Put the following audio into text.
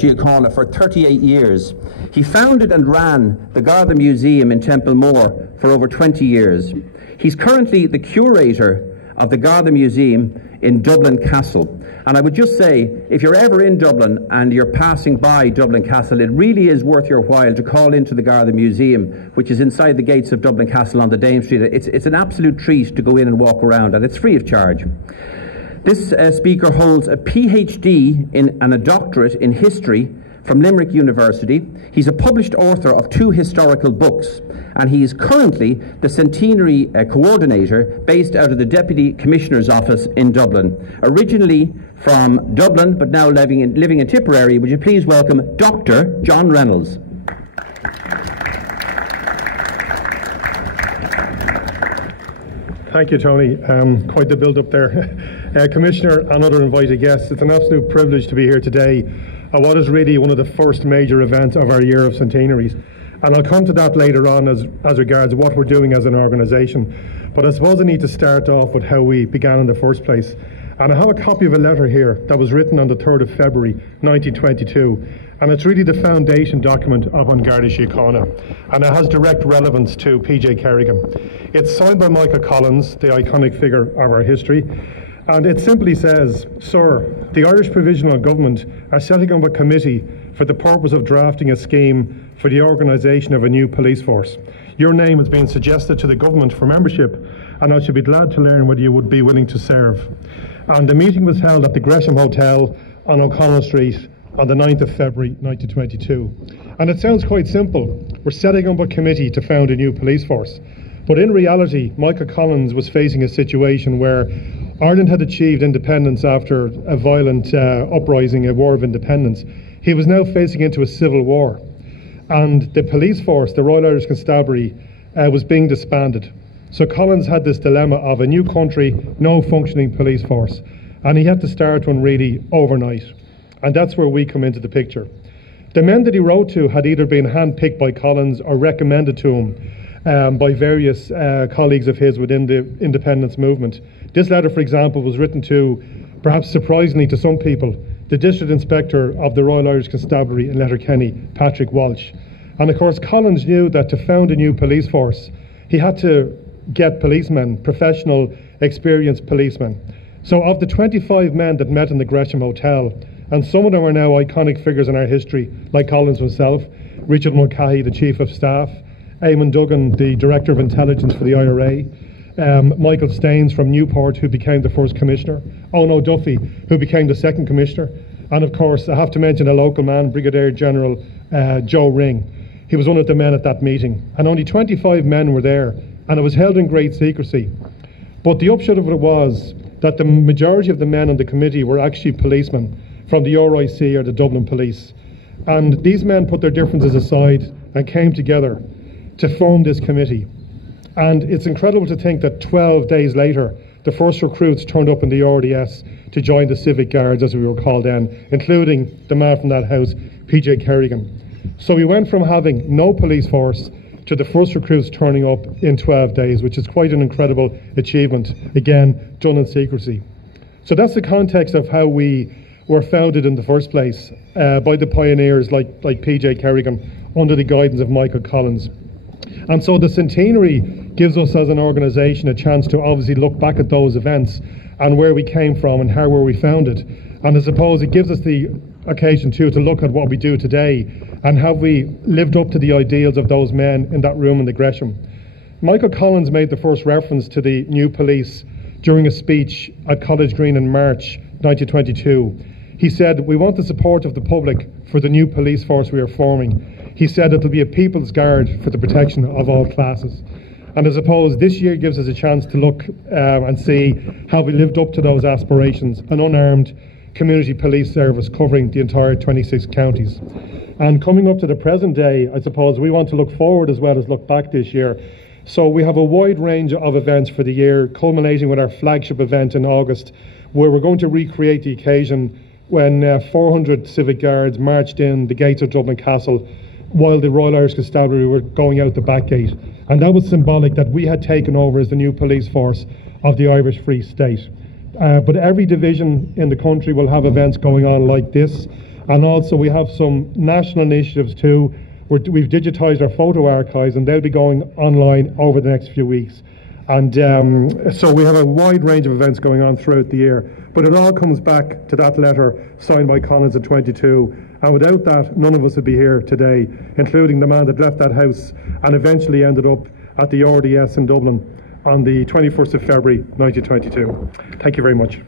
Siochana for 38 years. He founded and ran the Garda Museum in Templemore for over 20 years. He's currently the curator of the Garda Museum in Dublin Castle. And I would just say, if you're ever in Dublin and you're passing by Dublin Castle, it really is worth your while to call into the Garda Museum, which is inside the gates of Dublin Castle on the Dame Street. It's an absolute treat to go in and walk around, and it's free of charge. This speaker holds a PhD and a doctorate in history from Limerick University. He's a published author of 2 historical books, and he is currently the Centenary Coordinator based out of the Deputy Commissioner's Office in Dublin. Originally from Dublin, but now living in Tipperary, would you please welcome Dr. John Reynolds. Thank you, Tony. Quite the build-up there. Commissioner and other invited guests, it's an absolute privilege to be here today at what is really one of the first major events of our year of centenaries. And I'll come to that later on as regards what we're doing as an organisation. But I suppose I need to start off with how we began in the first place. And I have a copy of a letter here that was written on the 3rd of February 1922. And it's really the foundation document of Garda Siochana, and it has direct relevance to PJ Kerrigan. It's signed by Michael Collins, the iconic figure of our history, and it simply says, "Sir, the Irish Provisional Government are setting up a committee for the purpose of drafting a scheme for the organisation of a new police force. Your name has been suggested to the government for membership, and I should be glad to learn whether you would be willing to serve." And the meeting was held at the Gresham Hotel on O'Connell Street on the 9th of February 1922. And it sounds quite simple. We're setting up a committee to found a new police force. But in reality, Michael Collins was facing a situation where Ireland had achieved independence after a violent uprising, a war of independence. He was now facing into a civil war. And the police force, the Royal Irish Constabulary, was being disbanded. So Collins had this dilemma of a new country, no functioning police force. And he had to start one really overnight. And that's where we come into the picture. The men that he wrote to had either been handpicked by Collins or recommended to him by various colleagues of his within the independence movement. This letter, for example, was written to, perhaps surprisingly to some people, the District Inspector of the Royal Irish Constabulary in Letterkenny, Patrick Walsh. And of course, Collins knew that to found a new police force, he had to get policemen, professional, experienced policemen. So of the 25 men that met in the Gresham Hotel, and some of them are now iconic figures in our history, like Collins himself, Richard Mulcahy, the Chief of Staff, Eamon Duggan, the Director of Intelligence for the IRA, Michael Staines from Newport, who became the first Commissioner, Ono Duffy, who became the second Commissioner, and of course I have to mention a local man, Brigadier General Joe Ring. He was one of the men at that meeting, and only 25 men were there, and it was held in great secrecy. But the upshot of it was that the majority of the men on the committee were actually policemen from the RIC or the Dublin Police. And these men put their differences aside and came together to form this committee. And it's incredible to think that 12 days later, the first recruits turned up in the RDS to join the Civic Guards, as we were called then, including the man from that house, PJ Kerrigan. So we went from having no police force to the first recruits turning up in 12 days, which is quite an incredible achievement, again, done in secrecy. So that's the context of how we were founded in the first place by the pioneers like PJ Kerrigan under the guidance of Michael Collins. And so the centenary gives us as an organisation a chance to obviously look back at those events and where we came from and how were we founded. And I suppose it gives us the occasion too to look at what we do today and have we lived up to the ideals of those men in that room in the Gresham. Michael Collins made the first reference to the new police during a speech at College Green in March 1922. He said, "We want the support of the public for the new police force we are forming." He said it will be a people's guard for the protection of all classes. And I suppose this year gives us a chance to look and see how we lived up to those aspirations, an unarmed community police service covering the entire 26 counties. And coming up to the present day, I suppose we want to look forward as well as look back this year. So we have a wide range of events for the year, culminating with our flagship event in August, where we're going to recreate the occasion when 400 Civic Guards marched in the gates of Dublin Castle while the Royal Irish Constabulary were going out the back gate. And that was symbolic that we had taken over as the new police force of the Irish Free State. But every division in the country will have events going on like this, And also we have some national initiatives too. We've digitised our photo archives, and they'll be going online over the next few weeks. And so we have a wide range of events going on throughout the year. But it all comes back to that letter signed by Collins in 22. And without that, none of us would be here today, including the man that left that house and eventually ended up at the RDS in Dublin on the 21st of February 1922. Thank you very much.